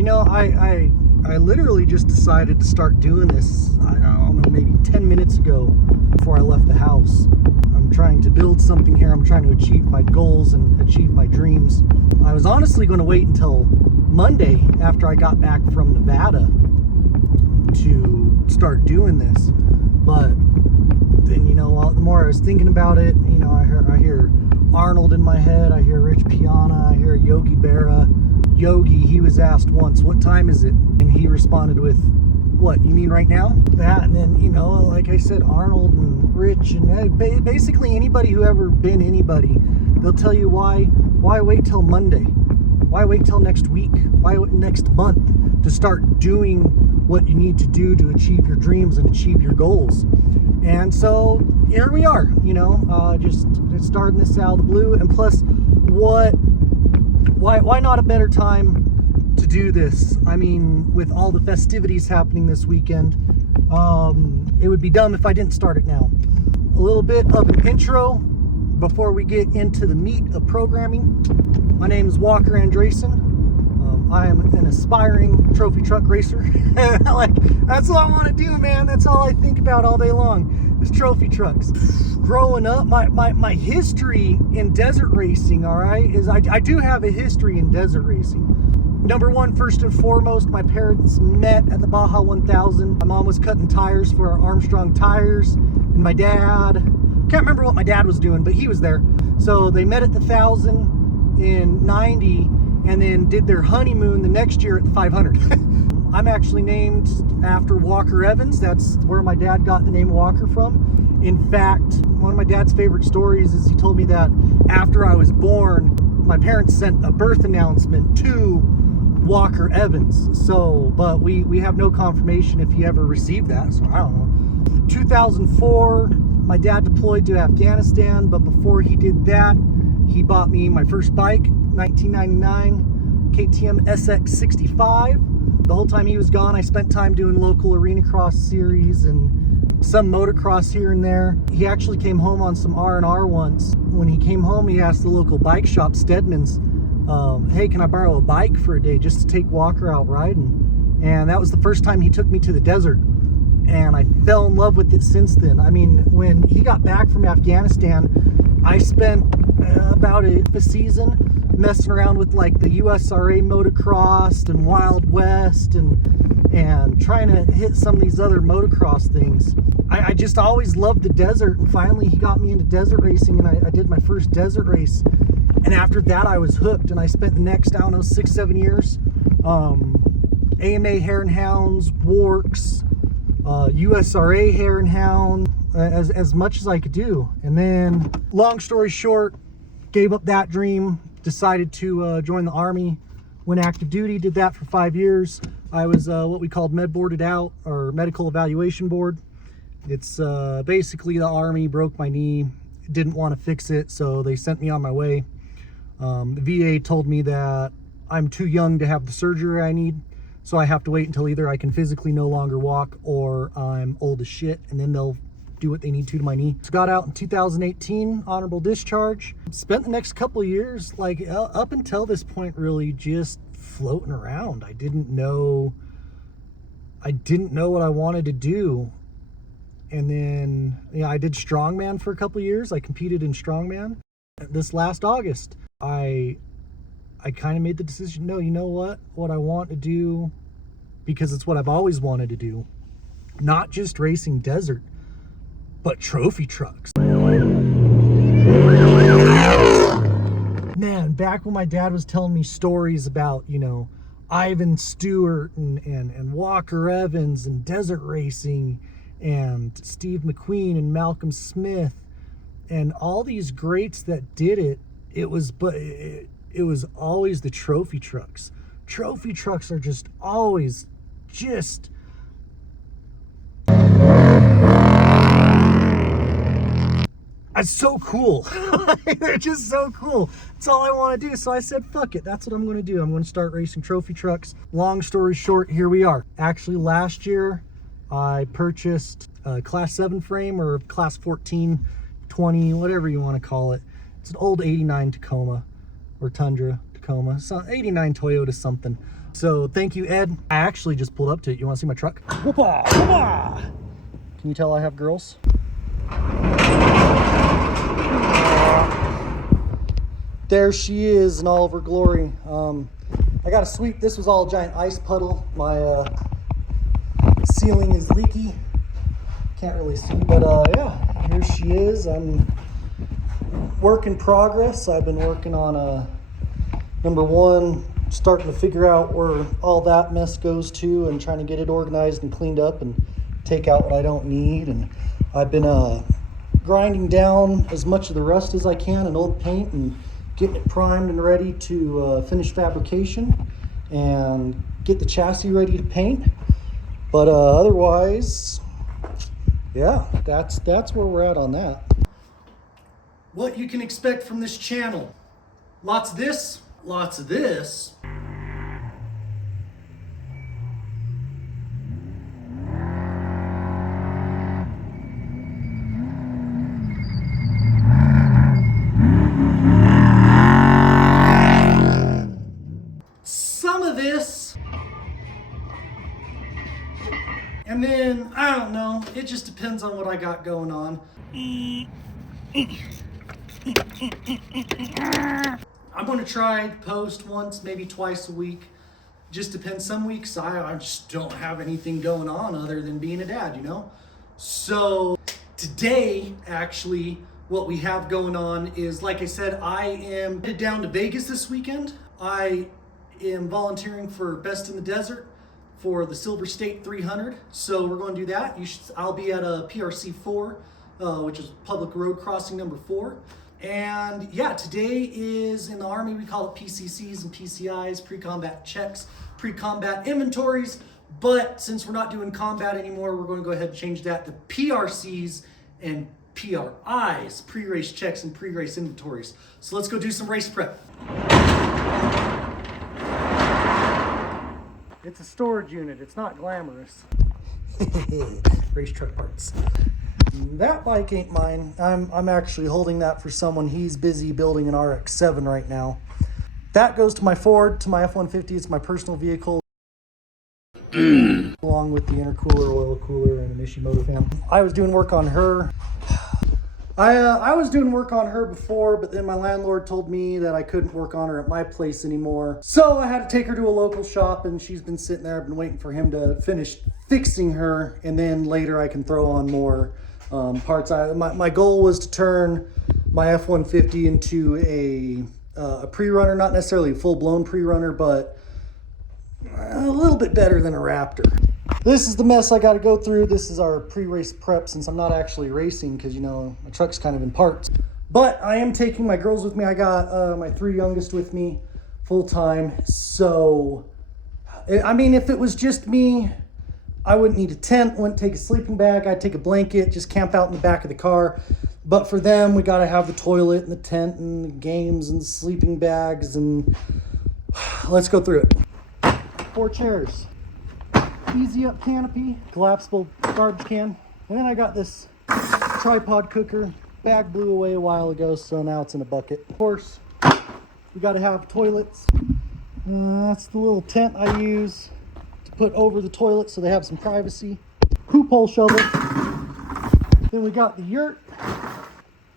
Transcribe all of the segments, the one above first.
You know, I literally just decided to start doing this, I don't know, maybe 10 minutes ago before I left the house. I'm trying to build something here. I'm trying to achieve my goals and achieve my dreams. I was honestly going to wait until Monday after I got back from Nevada to start doing this. But then, you know, the more I was thinking about it, you know, I hear Arnold in my head. I hear Rich Piana. I hear Yogi Berra. Yogi, he was asked once, what time is it? And he responded with, what, you mean right now? That, and then, you know, like I said, Arnold and Rich, and basically anybody who ever been anybody, they'll tell you why wait till Monday? Why wait till next week? Why next month to start doing what you need to do to achieve your dreams and achieve your goals? And so here we are, you know, just starting this out of the blue. And plus, why not a better time to do this? I mean, with all the festivities happening this weekend, it would be dumb if I didn't start it now. A little bit of an intro before we get into the meat of programming. My name is Walker Andresen. I am an aspiring trophy truck racer. Like, that's all I want to do, man. That's all I think about all day long is trophy trucks. Growing up, my history in desert racing, all right, is I do have a history in desert racing. Number one, first and foremost, my parents met at the Baja 1000. My mom was cutting tires for Armstrong Tires, and my dad, can't remember what my dad was doing, but he was there. So they met at the 1000 in 90, and then did their honeymoon the next year at the 500. I'm actually named after Walker Evans. That's where my dad got the name Walker from. In fact, one of my dad's favorite stories is he told me that after I was born, my parents sent a birth announcement to Walker Evans. So, but we have no confirmation if he ever received that, so I don't know. 2004, my dad deployed to Afghanistan, but before he did that, he bought me my first bike, 1999 KTM SX65. The whole time he was gone, I spent time doing local arena cross series and some motocross here and there. He actually came home on some R&R once. When he came home, he asked the local bike shop, Stedman's, hey, can I borrow a bike for a day just to take Walker out riding? And that was the first time he took me to the desert. And I fell in love with it since then. I mean, when he got back from Afghanistan, I spent about a season messing around with like the USRA motocross and Wild West and trying to hit some of these other motocross things. I just always loved the desert, and finally he got me into desert racing, and I did my first desert race. And after that, I was hooked, and I spent the next, 6-7 years, AMA Hare and Hounds, Warks, USRA Hare and Hound, as much as I could do. And then, long story short, gave up that dream, decided to join the Army, went active duty, did that for 5 years. I was what we called med boarded out, or medical evaluation board. It's basically the Army broke my knee, didn't want to fix it, so they sent me on my way. The VA told me that I'm too young to have the surgery I need, so I have to wait until either I can physically no longer walk or I'm old as shit, and then they'll do what they need to my knee. So got out in 2018, honorable discharge. Spent the next couple of years, like up until this point, really just floating around. I didn't know what I wanted to do. And then, yeah, I did strongman for a couple of years. I competed in strongman. This last August, I kind of made the decision, no, you know what I want to do, because it's what I've always wanted to do, not just racing desert, but trophy trucks. Man, back when my dad was telling me stories about, you know, Ivan Stewart and Walker Evans and desert racing and Steve McQueen and Malcolm Smith and all these greats that did it, it was always the trophy trucks. Trophy trucks are just always just it's so cool. They're just so cool. That's all I want to do. So I said, fuck it. That's what I'm going to do. I'm going to start racing trophy trucks. Long story short, here we are. Actually, last year, I purchased a Class 7 frame, or Class 14, 20, whatever you want to call it. It's an old 89 Tacoma, or Tundra Tacoma. So 89 Toyota something. So thank you, Ed. I actually just pulled up to it. You want to see my truck? Whoopah, whoopah. Can you tell I have girls? There she is in all of her glory. I got to sweep. This was all a giant ice puddle. My ceiling is leaky. Can't really see, but yeah, here she is. I'm work in progress. I've been working on number one, starting to figure out where all that mess goes to and trying to get it organized and cleaned up and take out what I don't need. And I've been grinding down as much of the rust as I can and old paint and getting it primed and ready to finish fabrication and get the chassis ready to paint. But otherwise, yeah, that's where we're at on that. What you can expect from this channel: lots of this, lots of this. Some of this. And then, I don't know, it just depends on what I got going on. I'm going to try to post once, maybe twice a week. Just depends. Some weeks I just don't have anything going on other than being a dad, you know? So today, actually, what we have going on is, like I said, I am headed down to Vegas this weekend. I am volunteering for Best in the Desert for the Silver State 300. So we're going to do that. I'll be at a PRC 4, which is public road crossing number 4. And yeah, today is, in the Army, we call it PCCs and PCIs, pre-combat checks, pre-combat inventories. But since we're not doing combat anymore, we're going to go ahead and change that to PRCs and PRIs, pre-race checks and pre-race inventories. So let's go do some race prep. It's a storage unit. It's not glamorous. Race truck parts. That bike ain't mine. I'm actually holding that for someone. He's busy building an RX-7 right now. That goes to my Ford, to my F-150. It's my personal vehicle. Along with the intercooler, oil cooler, and a Nishimoto fan. I was doing work on her. I was doing work on her before, but then my landlord told me that I couldn't work on her at my place anymore. So I had to take her to a local shop, and she's been sitting there. I've been waiting for him to finish fixing her, and then later I can throw on more parts. My goal was to turn my F-150 into a pre-runner, not necessarily a full-blown pre-runner, but a little bit better than a Raptor. This is the mess I got to go through. This is our pre-race prep, since I'm not actually racing because, you know, my truck's kind of in parts. But I am taking my girls with me. I got my 3 youngest with me full time. So, I mean, if it was just me, I wouldn't need a tent, wouldn't take a sleeping bag. I'd take a blanket, just camp out in the back of the car. But for them, we got to have the toilet and the tent and the games and the sleeping bags. And let's go through it. 4 chairs. Easy up canopy, collapsible garbage can. And then I got this tripod cooker. Bag blew away a while ago, so now it's in a bucket. Of course, we got to have toilets. That's the little tent I use to put over the toilet so they have some privacy. Poop hole shovel. Then we got the yurt.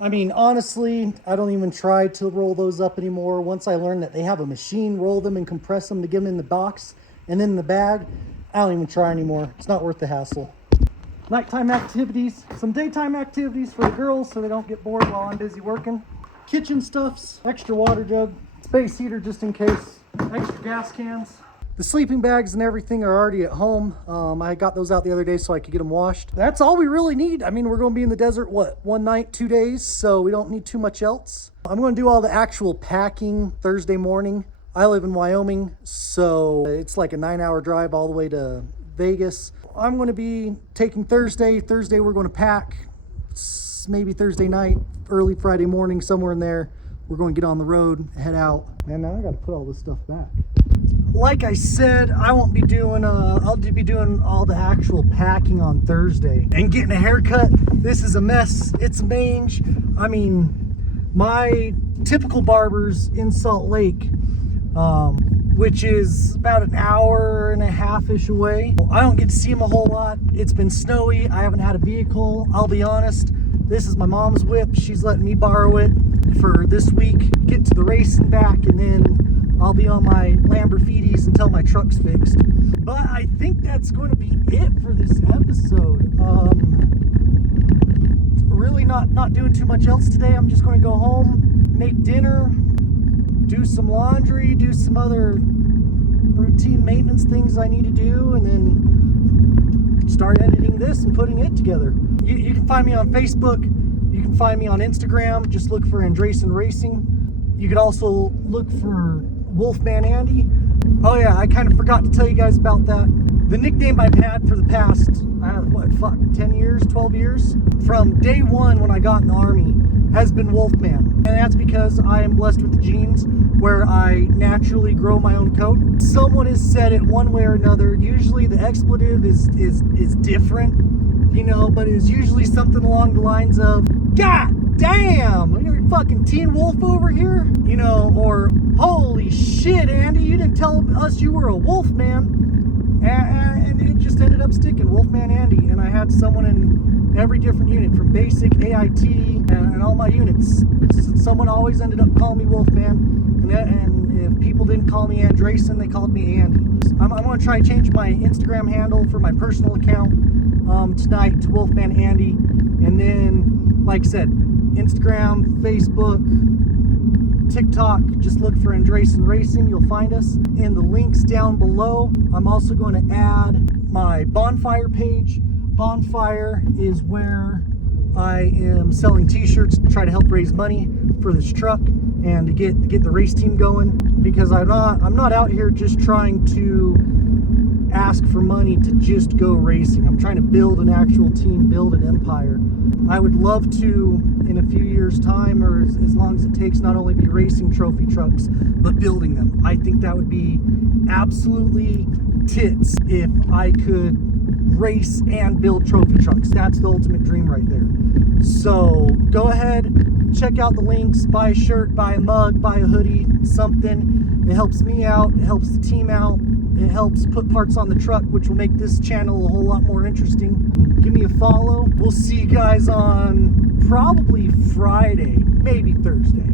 I mean, honestly, I don't even try to roll those up anymore. Once I learned that they have a machine, roll them and compress them to get them in the box and then in the bag, I don't even try anymore. It's not worth the hassle. Nighttime activities, some daytime activities for the girls so they don't get bored while I'm busy working. Kitchen stuffs, extra water jug, space heater just in case, extra gas cans. The sleeping bags and everything are already at home. I got those out the other day so I could get them washed. That's all we really need. I mean, we're going to be in the desert, what, 1 night, 2 days, so we don't need too much else. I'm going to do all the actual packing Thursday morning. I live in Wyoming, so it's like a 9-hour drive all the way to Vegas. I'm going to be taking Thursday. Thursday we're going to pack. Maybe Thursday night, early Friday morning, somewhere in there. We're going to get on the road, head out. And now I got to put all this stuff back. Like I said, I won't be doing, I'll be doing all the actual packing on Thursday. And getting a haircut, this is a mess. It's a mange. I mean, my typical barbers in Salt Lake, which is about an hour and a half-ish away. I don't get to see him a whole lot. It's been snowy. I haven't had a vehicle. I'll be honest, this is my mom's whip. She's letting me borrow it for this week, get to the race and back, and then I'll be on my Lamborghinis until my truck's fixed. But I think that's going to be it for this episode. Really not doing too much else today. I'm just going to go home, make dinner, do some laundry, do some other routine maintenance things I need to do, and then start editing this and putting it together. You can find me on Facebook. You can find me on Instagram. Just look for Andresen Racing. You could also look for Wolfman Andy. Oh yeah, I kind of forgot to tell you guys about that. The nickname I've had for the past, 10 years, 12 years, from day one when I got in the Army, has been Wolfman. And that's because I am blessed with the genes where I naturally grow my own coat. Someone has said it one way or another. Usually the expletive is different, you know, but it's usually something along the lines of, God damn, you're a fucking Teen Wolf over here, you know, or holy shit, Andy, you didn't tell us you were a wolf, man. And it just ended up sticking, Wolfman Andy. And I had someone in every different unit, from basic, AIT, and all my units. Someone always ended up calling me Wolfman. And if people didn't call me Andresen, they called me Andy. I'm going to try to change my Instagram handle for my personal account tonight to Wolfman Andy. And then, like I said, Instagram, Facebook, TikTok, just look for Andresen Racing. You'll find us in the links down below. I'm also going to add my Bonfire page. Bonfire is where I am selling t-shirts to try to help raise money for this truck and to get the race team going, because I'm not out here just trying to ask for money to just go racing. I'm trying to build an actual team, build an empire. I would love to, in a few years' time, or as long as it takes, not only be racing trophy trucks, but building them. I think that would be absolutely tits if I could race and build trophy trucks. That's the ultimate dream right there. So go ahead, check out the links, buy a shirt, buy a mug, buy a hoodie, something. It helps me out, it helps the team out, it helps put parts on the truck, which will make this channel a whole lot more interesting. Give me a follow. We'll see you guys on probably Friday, maybe Thursday.